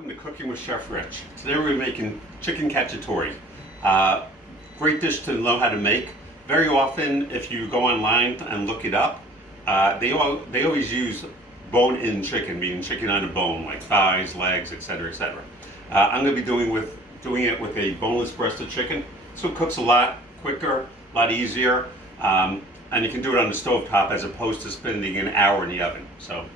Welcome to Cooking with Chef Rich. Today we're making chicken cacciatore. Great dish to know how to make. Very often, if you go online and look it up, they always use bone-in chicken, meaning chicken on a bone, like thighs, legs, etc., etc. I'm going to be doing it with a boneless breast of chicken, so it cooks a lot quicker, a lot easier, and you can do it on the stove top as opposed to spending an hour in the oven. So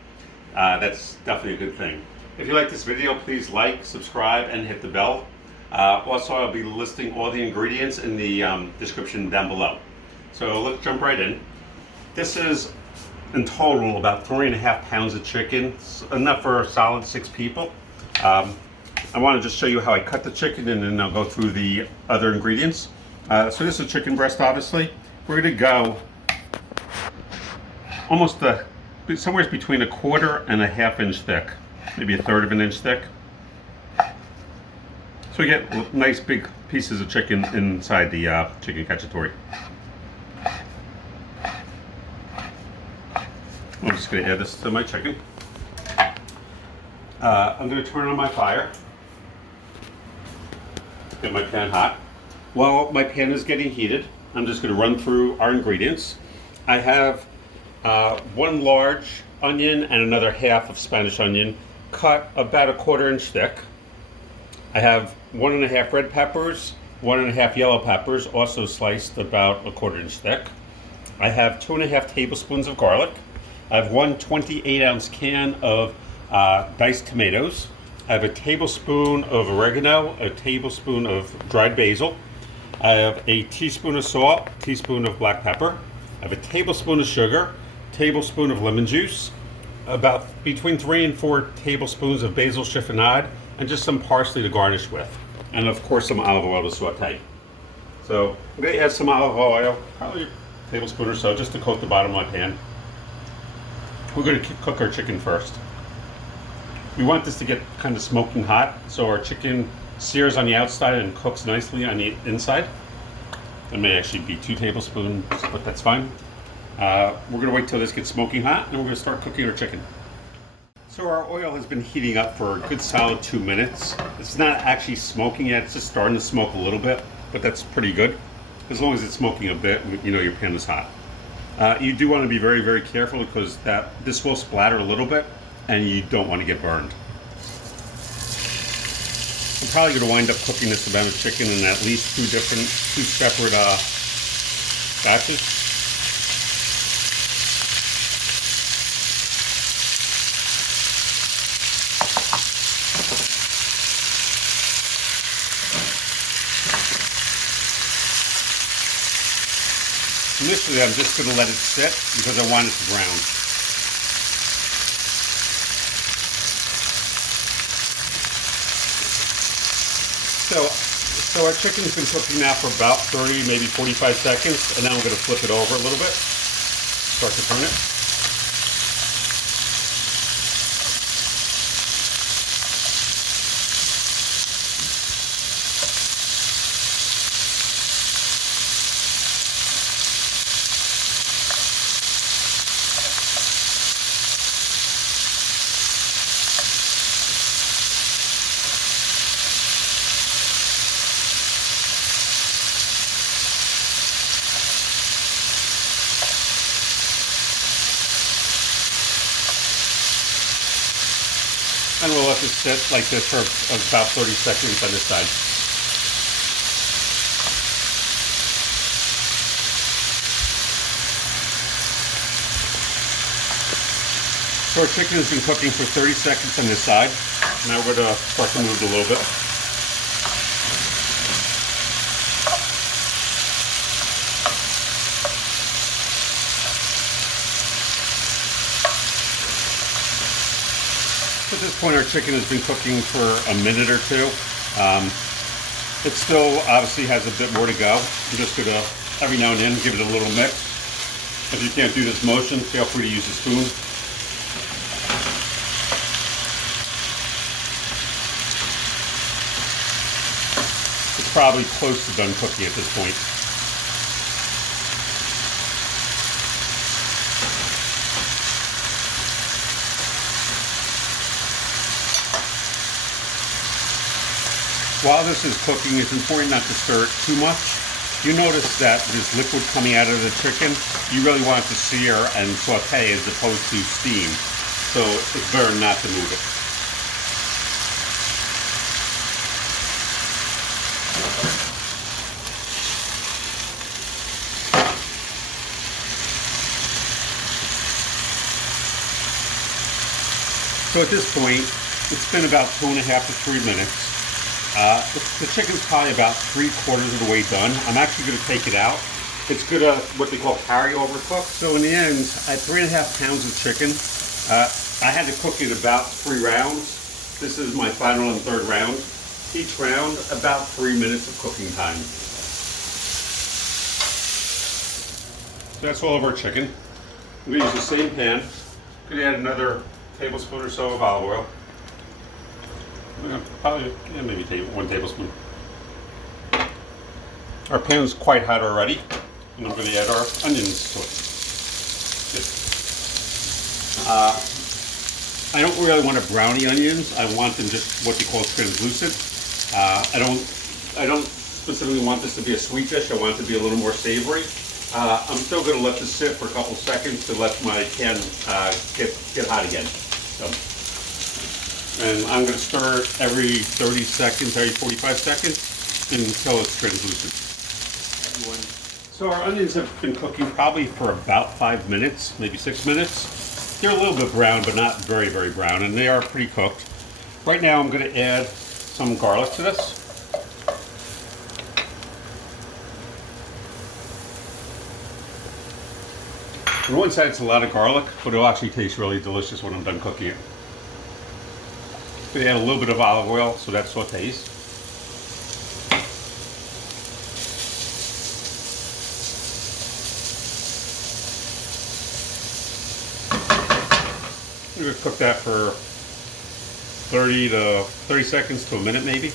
that's definitely a good thing. If you like this video, please like, subscribe, and hit the bell. Also, I'll be listing all the ingredients in the description down below. So let's jump right in. This is, in total, about 3.5 pounds of chicken. It's enough for a solid 6 people. I want to just show you how I cut the chicken, and then I'll go through the other ingredients. So this is chicken breast, obviously. We're going to go almost somewhere between 1/4 and 1/2 inch thick. Maybe 1/3 of an inch thick. So we get nice big pieces of chicken inside the chicken cacciatore. I'm just going to add this to my chicken. I'm going to turn on my fire. Get my pan hot. While my pan is getting heated, I'm just going to run through our ingredients. I have 1 large onion and another half of Spanish onion, cut about 1/4 inch thick. I have 1.5 red peppers, 1.5 yellow peppers, also sliced about 1/4 inch thick. I have 2.5 tablespoons of garlic. I have 1 28-ounce can of diced tomatoes. I have a tablespoon of oregano, a tablespoon of dried basil. I have a teaspoon of salt, teaspoon of black pepper. I have a tablespoon of sugar, tablespoon of lemon juice, about between 3 and 4 tablespoons of basil chiffonade, and just some parsley to garnish with. And of course some olive oil to saute. So I'm going to add some olive oil, probably a tablespoon or so, just to coat the bottom of my pan. We're going to cook our chicken first. We want this to get kind of smoking hot, so our chicken sears on the outside and cooks nicely on the inside. That may actually be 2 tablespoons, but that's fine. We're going to wait till this gets smoking hot, and we're going to start cooking our chicken. So our oil has been heating up for a good solid 2 minutes. It's not actually smoking yet, it's just starting to smoke a little bit, but that's pretty good. As long as it's smoking a bit, you know your pan is hot. You do want to be very, very careful because this will splatter a little bit, and you don't want to get burned. I'm probably going to wind up cooking this amount of chicken in at least two separate batches. Initially, I'm just going to let it sit because I want it to brown. So our chicken's been cooking now for about 30, maybe 45 seconds, and now I'm going to flip it over a little bit. Start to turn it. And we'll let this sit like this for about 30 seconds on this side. So our chicken has been cooking for 30 seconds on this side. Now we're going to start to move it a little bit. At this point, our chicken has been cooking for a minute or two. It still obviously has a bit more to go. I'm just going to, every now and then, give it a little mix. If you can't do this motion, feel free to use a spoon. It's probably close to done cooking at this point. While this is cooking, it's important not to stir it too much. You notice that there's liquid coming out of the chicken. You really want it to sear and saute as opposed to steam. So it's better not to move it. So at this point, it's been about 2.5 to 3 minutes. The chicken's probably about 3/4 of the way done. I'm actually going to take it out. It's going to what they call carryover cook. So in the end, I had 3.5 pounds of chicken. I had to cook it about 3 rounds. This is my final and third round. Each round, about 3 minutes of cooking time. So that's all of our chicken. I'm going to use the same pan. I'm going to add another tablespoon or so of olive oil. Probably, maybe 1 tablespoon. Our pan's quite hot already, and I'm going to add our onions to it. I don't really want to brown the onions. I want them just what they call translucent. I don't specifically want this to be a sweet dish. I want it to be a little more savory. I'm still going to let this sit for a couple seconds to let my pan get hot again. So. And I'm going to stir it every 30 seconds, every 45 seconds until it's translucent. So our onions have been cooking probably for about 5 minutes, maybe 6 minutes. They're a little bit brown, but not very, very brown, and they are pretty cooked. Right now I'm going to add some garlic to this. On one side it's a lot of garlic, but it'll actually taste really delicious when I'm done cooking it. I'm going to add a little bit of olive oil so that sautés. I'm going to cook that for 30 seconds to a minute maybe.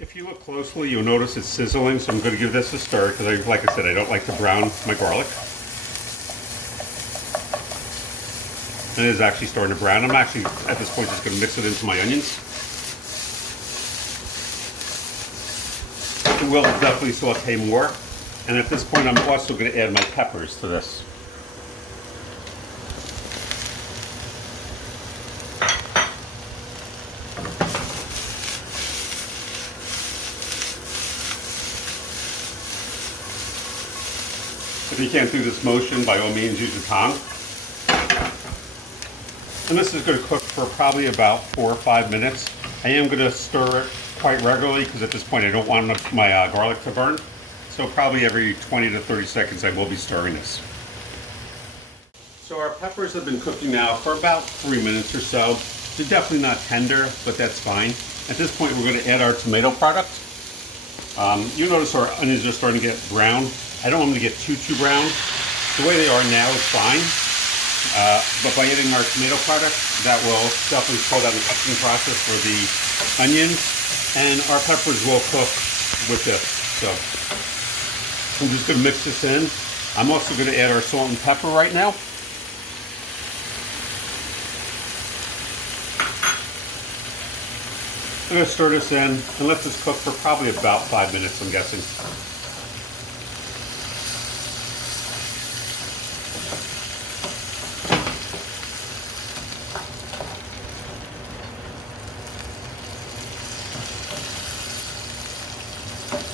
If you look closely, you'll notice it's sizzling, so I'm going to give this a stir because, like I said, I don't like to brown my garlic. And it is actually starting to brown. I'm actually, at this point, just going to mix it into my onions. It will definitely saute more. And at this point, I'm also going to add my peppers to this. If you can't do this motion, by all means, use a tong. And this is going to cook for probably about 4 or 5 minutes. I am going to stir it quite regularly because at this point I don't want my garlic to burn. So probably every 20 to 30 seconds I will be stirring this. So our peppers have been cooking now for about 3 minutes or so. They're definitely not tender, but that's fine. At this point we're going to add our tomato product. You notice our onions are starting to get brown. I don't want them to get too brown. The way they are now is fine. But by adding our tomato product, that will definitely slow down the cooking process for the onions, and our peppers will cook with this. So I'm just going to mix this in. I'm also going to add our salt and pepper right now. I'm going to stir this in and let this cook for probably about 5 minutes, I'm guessing.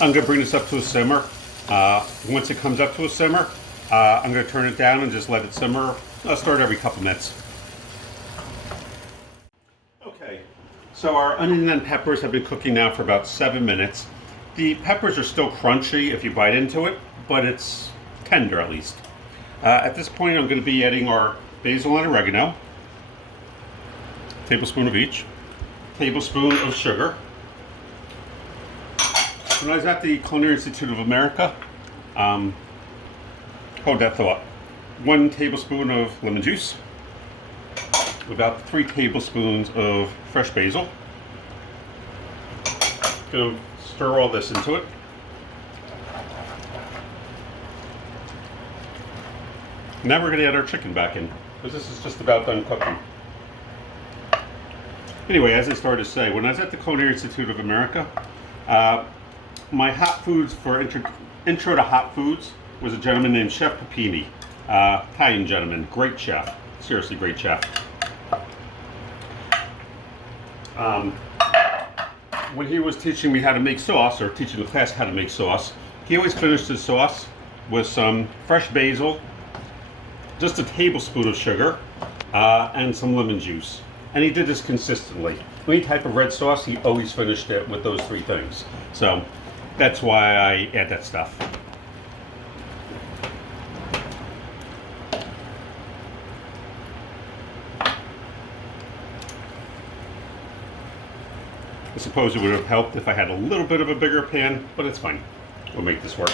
I'm going to bring this up to a simmer. Once it comes up to a simmer, I'm going to turn it down and just let it simmer. I'll stir it every couple minutes. Okay, so our onion and peppers have been cooking now for about 7 minutes. The peppers are still crunchy if you bite into it, but it's tender at least. At this point, I'm going to be adding our basil and oregano. A tablespoon of each. A tablespoon of sugar. When I was at the Culinary Institute of America, hold that thought, 1 tablespoon of lemon juice, about 3 tablespoons of fresh basil. Going to stir all this into it. Now we're going to add our chicken back in, because this is just about done cooking. Anyway, as I started to say, when I was at the Culinary Institute of America, My hot foods for intro to hot foods was a gentleman named Chef Papini, Italian gentleman, great chef, seriously great chef. When he was teaching me how to make sauce, or teaching the class how to make sauce, he always finished his sauce with some fresh basil, just a tablespoon of sugar, and some lemon juice. And he did this consistently. Any type of red sauce, he always finished it with those three things. So that's why I add that stuff. I suppose it would have helped if I had a little bit of a bigger pan, but it's fine. We'll make this work.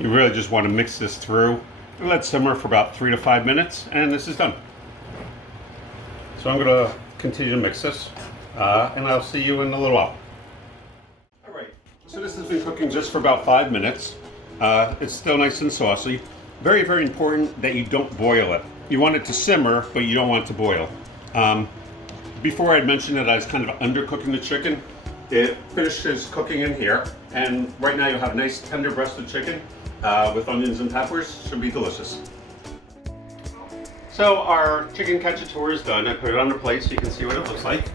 You really just want to mix this through and let it simmer for about 3 to 5 minutes, and this is done. So I'm going to continue to mix this, and I'll see you in a little while. Alright, so this has been cooking just for about 5 minutes. It's still nice and saucy. Very, very important that you don't boil it. You want it to simmer, but you don't want it to boil. Before I'd mentioned that I was kind of undercooking the chicken. It finishes cooking in here, and right now you'll have a nice tender breasted chicken with onions and peppers. Should be delicious. So our chicken cacciatore is done. I put it on a plate so you can see what it looks like.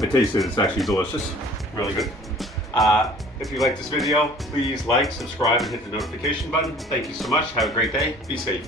I tasted it, it's actually delicious, really good. If you like this video, please like, subscribe, and hit the notification button. Thank you so much. Have a great day. Be safe.